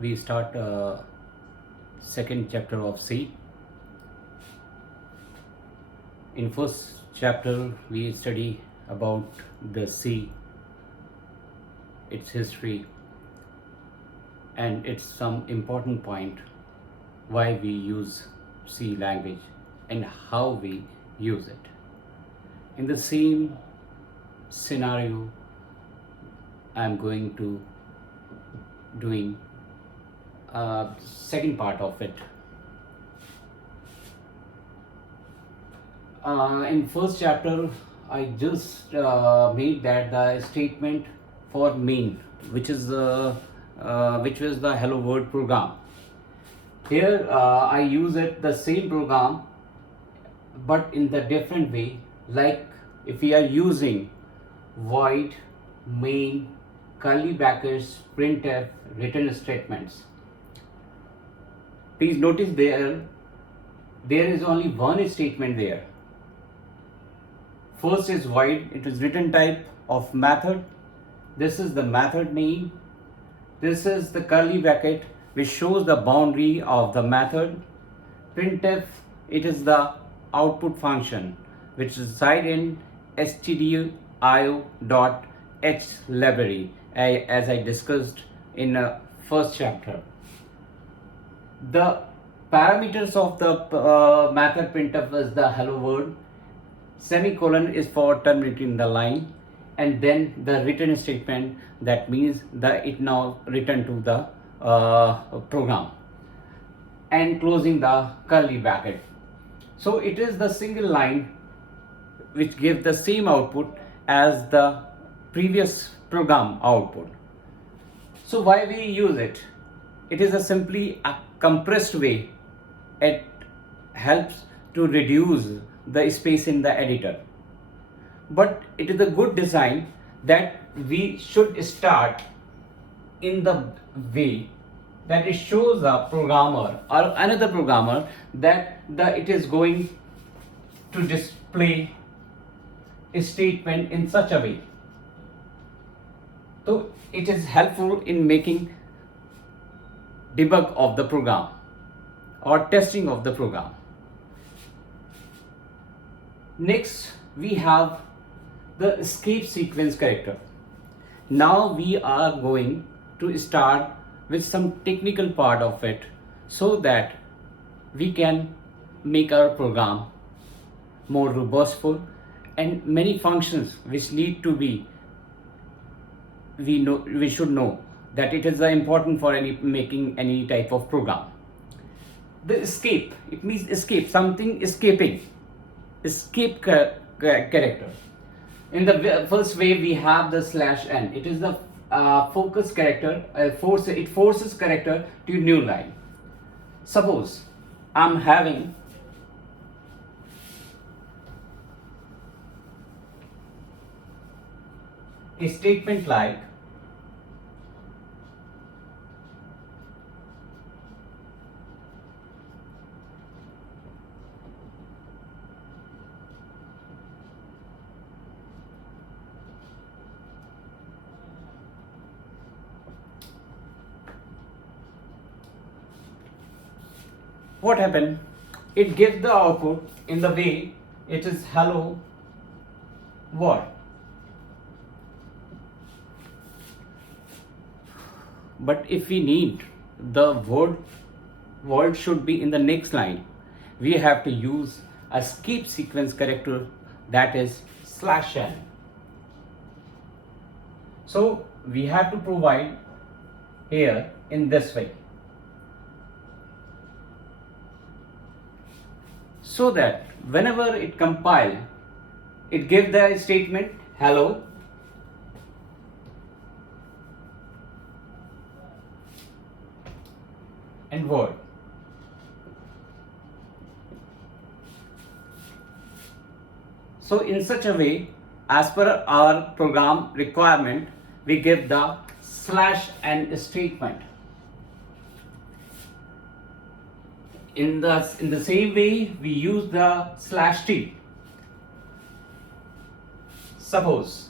we start second chapter of C. In first chapter, we study about the C, its history, and its some important point why we use C language and how we use it. In the same scenario, I'm going to doing second part of it. In first chapter, I just made that the statement for main, which was the Hello World program. Here I use it the same program, but in the different way. Like if we are using void, main, curly brackets, printf, return statements. Please notice there is only one statement there. First is void, it is return type of method. This is the method name. This is the curly bracket which shows the boundary of the method. Printf, it is the output function which resides in stdio.h library as I discussed in first chapter. The parameters of the method printf is the hello world. Semicolon is for terminating the line, and then the return statement, that means that it now return to the program, and closing the curly bracket. So it is the single line which gives the same output as the previous program output. So why we use it? It is simply a compressed way. It helps to reduce the space in the editor. But it is a good design that we should start in the way that it shows a programmer or another programmer that it is going to display a statement in such a way. So it is helpful in making debug of the program or testing of the program. Next, we have the escape sequence character. Now we are going to start with some technical part of it so that we can make our program more robustful, and many functions which need to be we should know that it is important for making any type of program. The escape, it means escape, something escaping, escape character. In the first way we have the /n. It is the focus character. It forces character to new line. Suppose I'm having a statement like what happened? It gives the output in the way it is hello world. But if we need the word should be in the next line, we have to use a escape sequence character, that is /n. So we have to provide here in this way, so that whenever it compile, it gives the statement hello and word. So in such a way, as per our program requirement, we give the /n statement. In the same way, we use the /t. Suppose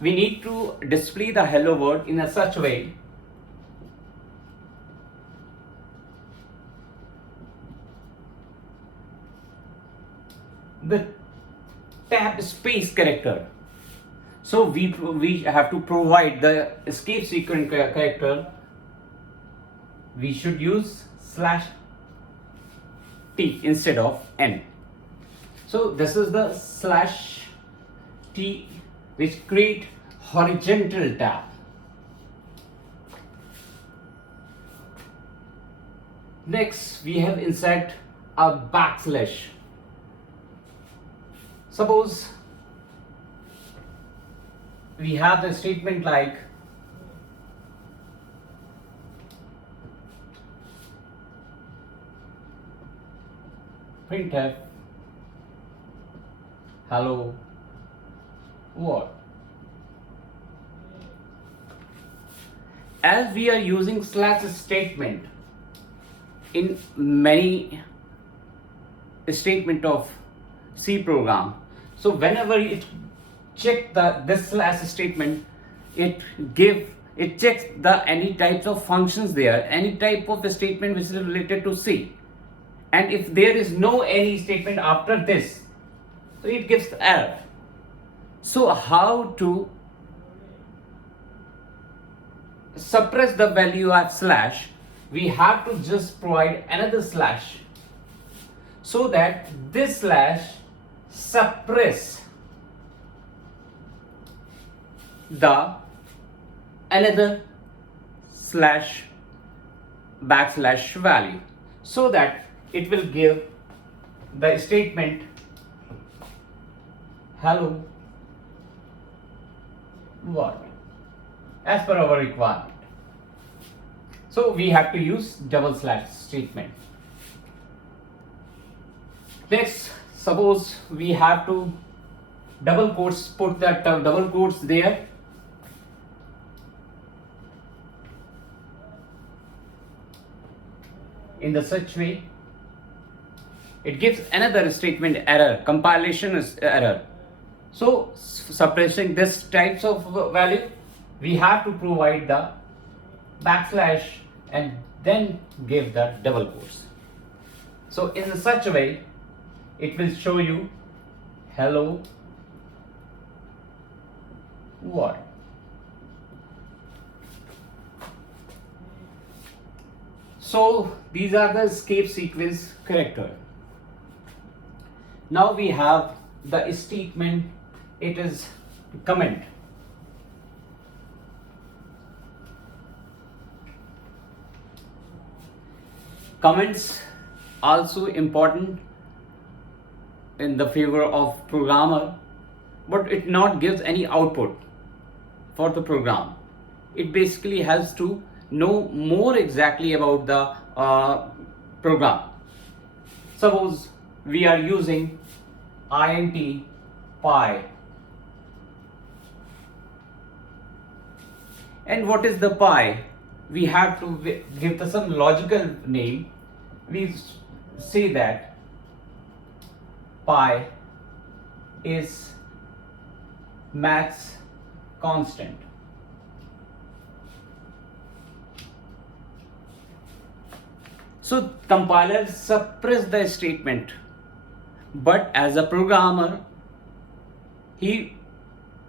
we need to display the hello world in a such way the tab space character. So we have to provide the escape sequence character. We should use /t instead of n. So this is the /t which create horizontal tab. Next we have insert a backslash. Suppose we have the statement like printf hello world. As we are using slash statement in many statement of C program, so whenever it check this slash statement, it checks the any types of functions there, any type of statement which is related to C, and if there is no any statement after this, so it gives the error. So how to suppress the value at slash? We have to just provide another slash so that this slash suppress the another slash backslash value, so that it will give the statement hello world as per our requirement. So we have to use double slash statement. Next, suppose we have to double quotes, put that double quotes there. In the such way, it gives another statement error, compilation is error. So suppressing this types of value, we have to provide the backslash and then give the double quotes. So in such a way, it will show you hello world. So these are the escape sequence character. Now we have the statement, it is comment. Comments also important in the favor of programmer, but it not gives any output for the program. It basically helps to know more exactly about the program. Suppose we are using int pi, and what is the pi? We have to give the some logical name. We say that pi is maths constant. So compiler suppress the statement, but as a programmer, he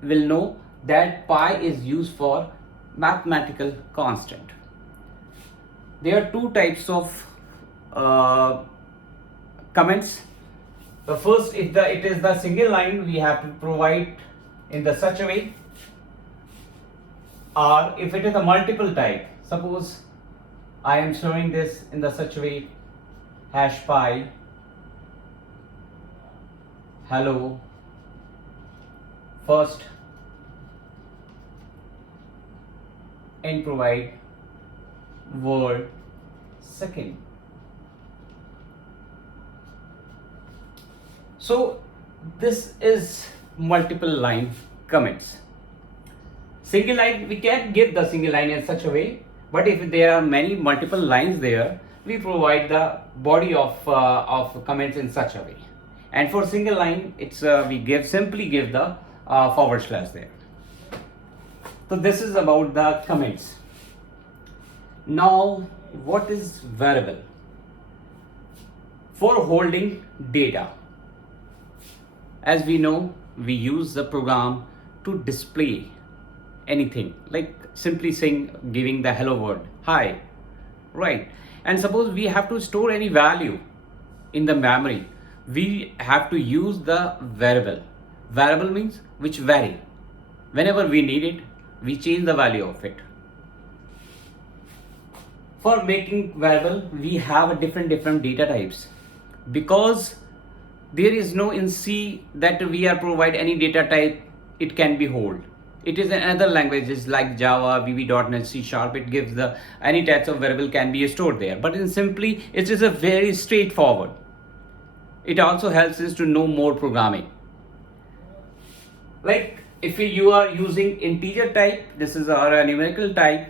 will know that pi is used for mathematical constant. There are two types of comments. The first, if it is the single line, we have to provide in the such a way, or if it is a multiple type, suppose I am showing this in the such a way, hash pi hello first and provide world second. So this is multiple line comments. Single line, we can give the single line in such a way, but if there are many multiple lines there, we provide the body of comments in such a way. And for single line, it's we simply give the forward slash there. So this is about the comments. Now, what is variable? For holding data. As we know, we use the program to display anything, like simply saying, giving the hello world, hi, right? And suppose we have to store any value in the memory, we have to use the variable. Variable means which vary. Whenever we need it, we change the value of it. For making variable, we have a different data types, because there is no in C that we are provide any data type it can be hold. It is in other languages like Java, VB.NET, C#. It gives the any types of variable can be stored there. But in simply, it is a very straightforward. It also helps us to know more programming. Like if you are using integer type, this is our numerical type.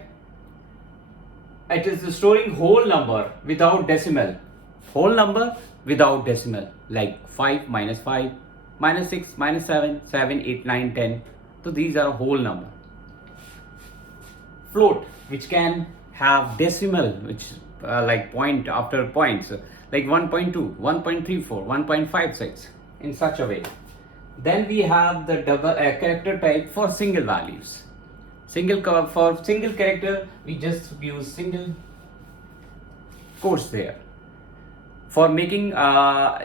It is storing whole number without decimal. Whole number without decimal, like 5, -5, -6, -7, 7, 8, 9, 10. So these are a whole number. Float, which can have decimal, which like point after points, like 1.2, 1.34, 1.56 in such a way. Then we have the double character type for single values. For single character, we just use single quotes there. For making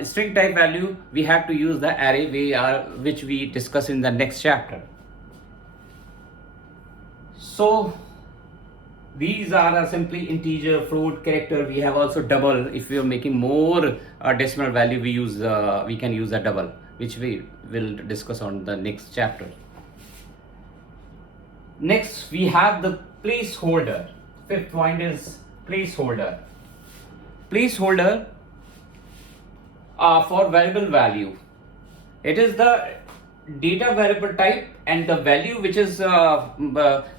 string type value, we have to use the array which we discuss in the next chapter. So these are simply integer, float, character. We have also double. If we are making more decimal value, we can use a double, which we will discuss on the next chapter. Next, we have the placeholder. Fifth point is placeholder. Placeholder for variable value. It is the data variable type and the value which is a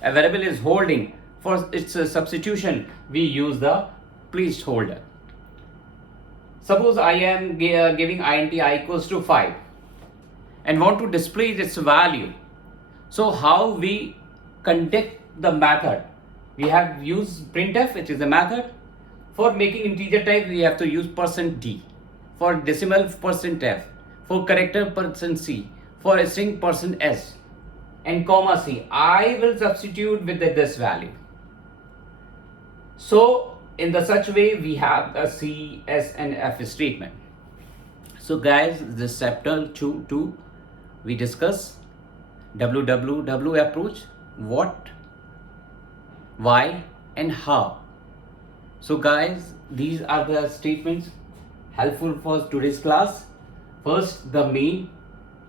variable is holding. For its substitution, we use the placeholder. Suppose I am giving int I equals to 5 and want to display its value. So how we conduct the method? We have used printf, which is a method. For making integer type, we have to use %d. For decimal, %f. For character, %c. For a string, %s. And comma c. I will substitute with this value. So in the such way, we have a C, S and F statement. So guys, this chapter 2, we discuss WWW approach, what, why and how. So guys, these are the statements helpful for today's class. First, the main,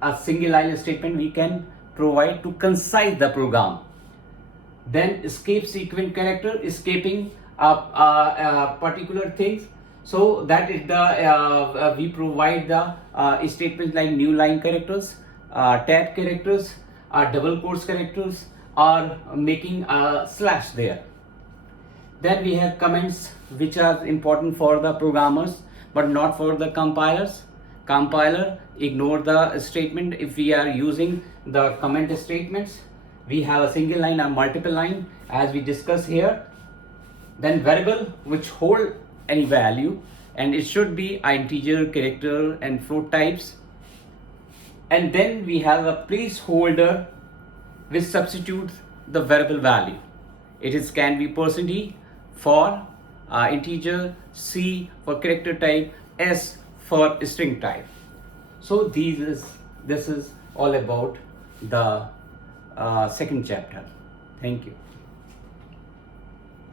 a single line statement we can provide to concise the program. Then escape sequence character, escaping particular things, so that is the we provide the statements like new line characters, tab characters, double quotes characters, or making a slash there. Then we have comments, which are important for the programmers but not for the compilers. Compiler ignore the statement if we are using the comment statements. We have a single line or multiple line as we discuss here. Then variable, which hold any value, and it should be integer, character and float types. And then we have a placeholder which substitutes the variable value. It is can be %d for integer, C for character type, S for string type. So this is all about the second chapter. Thank you.